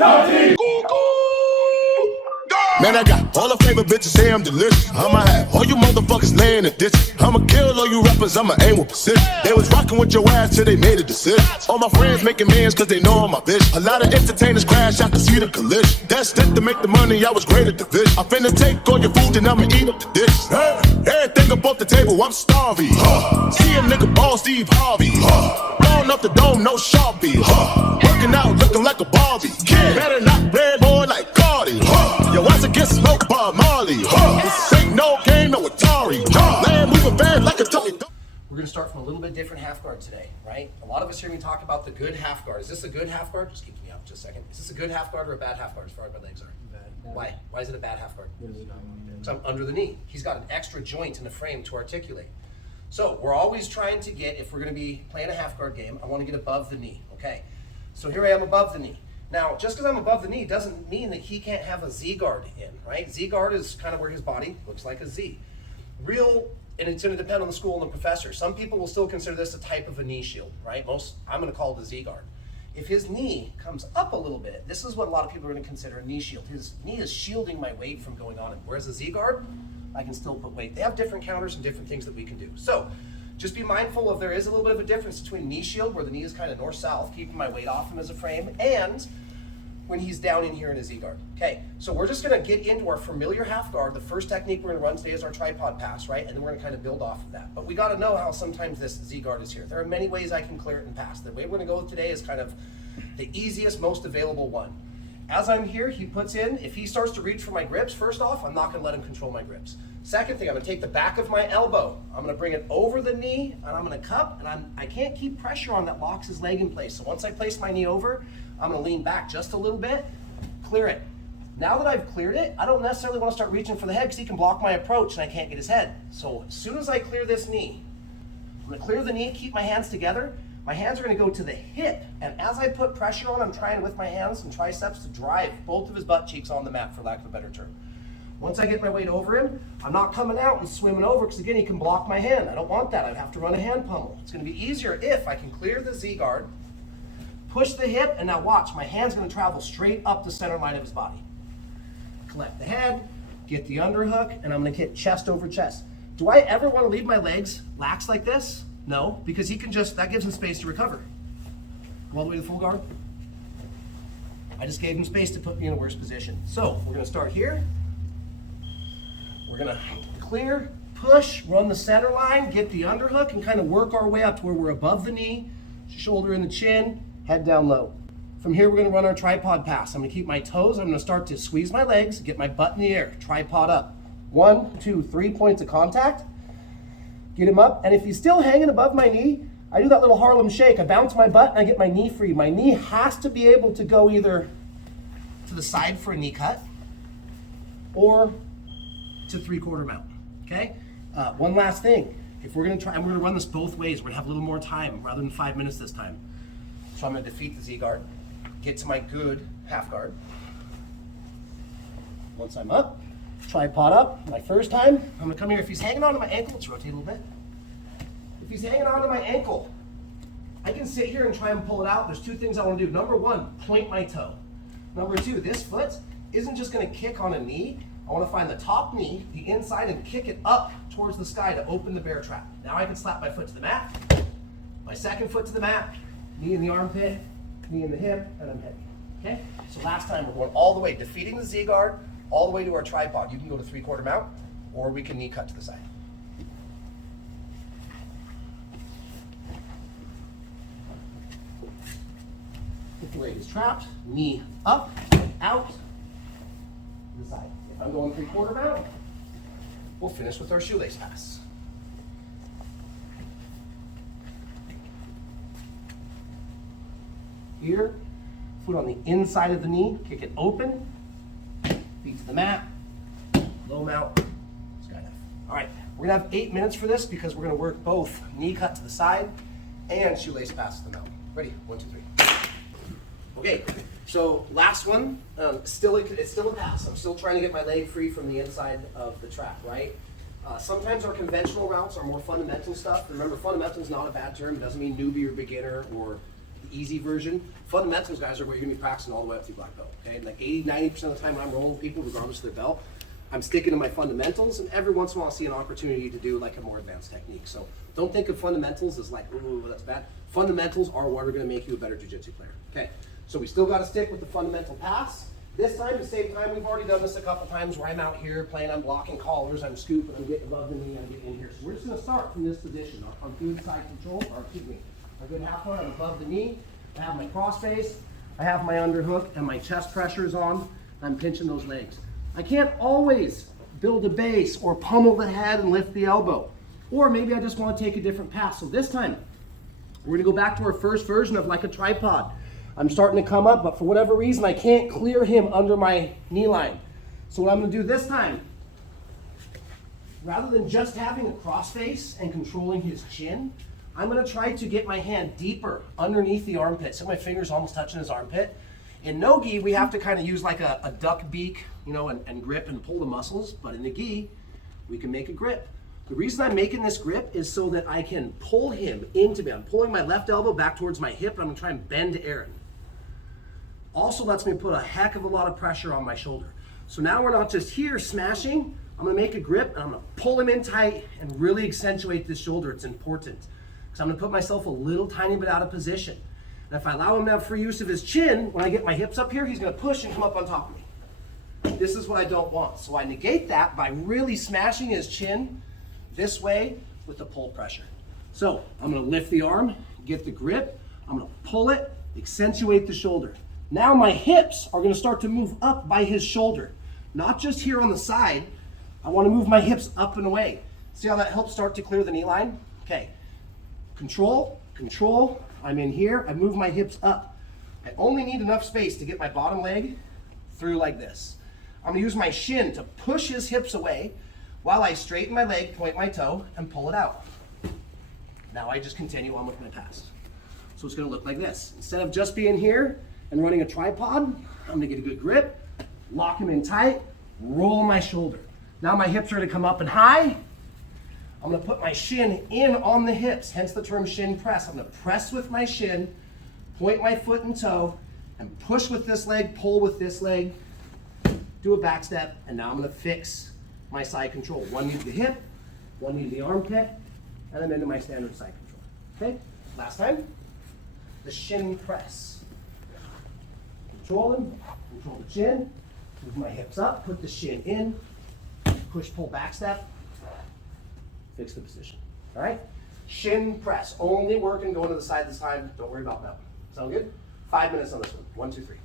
Man, I got all the favorite bitches say I'm delicious. I'ma have all you motherfuckers laying in ditches. I'ma kill all you rappers, I'ma aim with precision. They was rocking with your ass till they made a decision. All my friends making mans cause they know I'm my bitch. A lot of entertainers crash, I can see the collision. That's it to make the money, I was great at the division. I'm finna take all your food and I'ma eat up the dishes. Everything up off the table, I'm starving. See a nigga ball Steve Harvey. Blowing up the dome, no Sharpie. Working out, looking like a Barbie. Kid, better not red boy like Cardi. Yo, once it gets smoked by Marley. This ain't no game, no Atari. Land moving fast like a Tony. We're going to start from a little bit different half guard today, right? A lot of us hear me talk about the good half guard. Is this a good half guard? Just keep me up just a second. Is this a good half guard or a bad half guard as far as my legs are? Bad. Why? Why is it a bad half guard? Because I'm under the knee. He's got an extra joint in the frame to articulate. So we're always trying to get, if we're going to be playing a half guard game, I want to get above the knee, okay? So here I am above the knee. Now, just because I'm above the knee doesn't mean that he can't have a Z guard in, right? Z guard is kind of where his body looks like a Z. And it's going to depend on the school and the professor. Some people will still consider this a type of a knee shield, right? I'm going to call it a Z guard. If his knee comes up a little bit, this is what a lot of people are going to consider a knee shield. His knee is shielding my weight from going on him. Whereas a Z guard, I can still put weight. They have different counters and different things that we can do. So just be mindful of there is a little bit of a difference between knee shield, where the knee is kind of north-south, keeping my weight off him as a frame, and when he's down in here in a Z guard. Okay, so we're just gonna get into our familiar half guard. The first technique we're gonna run today is our tripod pass, right? And then we're gonna kind of build off of that. But we gotta know how sometimes this Z guard is here. There are many ways I can clear it and pass. The way we're gonna go today is kind of the easiest, most available one. As I'm here, he puts in, if he starts to reach for my grips, first off, I'm not gonna let him control my grips. Second thing, I'm gonna take the back of my elbow, I'm gonna bring it over the knee, and I'm gonna cup, and I can't keep pressure on that locks his leg in place. So once I place my knee over, I'm gonna lean back just a little bit, clear it. Now that I've cleared it, I don't necessarily wanna start reaching for the head because he can block my approach and I can't get his head. So as soon as I clear this knee, I'm gonna clear the knee, keep my hands together. My hands are gonna go to the hip, and as I put pressure on, I'm trying with my hands and triceps to drive both of his butt cheeks on the mat, for lack of a better term. Once I get my weight over him, I'm not coming out and swimming over, because again, he can block my hand. I don't want that. I'd have to run a hand pummel. It's gonna be easier if I can clear the Z guard, push the hip, and now watch, my hand's gonna travel straight up the center line of his body. Collect the head, get the underhook, and I'm gonna hit chest over chest. Do I ever wanna leave my legs lax like this? No, because he can that gives him space to recover. Go all the way to the full guard. I just gave him space to put me in a worse position. So we're gonna start here. We're gonna clear, push, run the center line, get the underhook, and kind of work our way up to where we're above the knee, shoulder in the chin, head down low. From here, we're gonna run our tripod pass. I'm gonna keep my toes, I'm gonna start to squeeze my legs, get my butt in the air, tripod up. 1, 2, 3 points of contact. Get him up, and if he's still hanging above my knee, I do that little Harlem shake. I bounce my butt and I get my knee free. My knee has to be able to go either to the side for a knee cut or to 3/4 mount, okay? One last thing. If we're gonna try, and we're gonna run this both ways, we're gonna have a little more time rather than 5 minutes this time. So I'm gonna defeat the Z guard, get to my good half guard. Once I'm up, tripod up, my first time, I'm gonna come here. If he's hanging onto my ankle, let's rotate a little bit. If he's hanging onto my ankle, I can sit here and try and pull it out. There's two things I wanna do. Number one, point my toe. Number two, this foot isn't just gonna kick on a knee. I wanna find the top knee, the inside, and kick it up towards the sky to open the bear trap. Now I can slap my foot to the mat, my second foot to the mat, knee in the armpit, knee in the hip, and I'm heavy, okay? So last time we're going all the way, defeating the Z guard, all the way to our tripod. You can go to 3/4 mount, or we can knee cut to the side. If the leg is trapped, knee up, out, to the side. If I'm going 3/4 mount, we'll finish with our shoelace pass. Here, foot on the inside of the knee, kick it open, feet to the mat, low mount, skydive. All right, we're gonna have 8 minutes for this because we're gonna work both knee cut to the side and shoelace pass to the mount. Ready? 1, 2, 3. Okay, so last one, it's still a pass. I'm still trying to get my leg free from the inside of the trap, right? Sometimes our conventional routes are more fundamental stuff. Remember, fundamental is not a bad term. It doesn't mean newbie or beginner or easy version. Fundamentals, guys, are where you're gonna be practicing all the way up through black belt, okay? Like 80-90% of the time when I'm rolling with people, regardless of their belt, I'm sticking to my fundamentals, and every once in a while I see an opportunity to do like a more advanced technique. So don't think of fundamentals as like, ooh, that's bad. Fundamentals are what are gonna make you a better jiu-jitsu player, okay? So we still gotta stick with the fundamental pass. This time, the same time, we've already done this a couple times where I'm out here playing, I'm blocking collars, I'm scooping, I'm getting above the knee, I'm getting in here. So we're just gonna start from this position. On good side control, or excuse me, a good half guard, I'm above the knee. I have my cross face, I have my underhook, and my chest pressure is on. I'm pinching those legs. I can't always build a base or pummel the head and lift the elbow. Or maybe I just want to take a different pass. So this time, we're going to go back to our first version of like a tripod. I'm starting to come up, but for whatever reason, I can't clear him under my knee line. So what I'm going to do this time, rather than just having a cross face and controlling his chin, I'm going to try to get my hand deeper underneath the armpit, so my fingers almost touching his armpit. In no gi, we have to kind of use like a duck beak, you know, and grip and pull the muscles, but in the gi, we can make a grip. The reason I'm making this grip is so that I can pull him into me. I'm pulling my left elbow back towards my hip, and I'm gonna try and bend Aaron. Also lets me put a heck of a lot of pressure on my shoulder. So now we're not just here smashing, I'm gonna make a grip, and I'm gonna pull him in tight and really accentuate this shoulder. It's important, because I'm gonna put myself a little tiny bit out of position. And if I allow him to have free use of his chin, when I get my hips up here, he's gonna push and come up on top of me. This is what I don't want. So I negate that by really smashing his chin this way with the pull pressure. So I'm gonna lift the arm, get the grip, I'm gonna pull it, accentuate the shoulder. Now my hips are gonna start to move up by his shoulder, not just here on the side. I wanna move my hips up and away. See how that helps start to clear the knee line? Okay, control, control. I'm in here, I move my hips up. I only need enough space to get my bottom leg through like this. I'm gonna use my shin to push his hips away while I straighten my leg, point my toe, and pull it out. Now I just continue on with my pass. So it's gonna look like this. Instead of just being here and running a tripod, I'm gonna get a good grip, lock him in tight, roll my shoulder. Now my hips are gonna come up and high. I'm gonna put my shin in on the hips, hence the term shin press. I'm gonna press with my shin, point my foot and toe, and push with this leg, pull with this leg, do a back step, and now I'm gonna fix my side control. One knee to the hip, one knee to the armpit, and I'm into my standard side control. Okay, last time, the shin press. Control him, control the chin, move my hips up, put the shin in, push, pull, back step, fix the position. All right? Shin press. Only working going to the side this time. Don't worry about that one. Sound good? 5 minutes on this one. 1, 2, 3.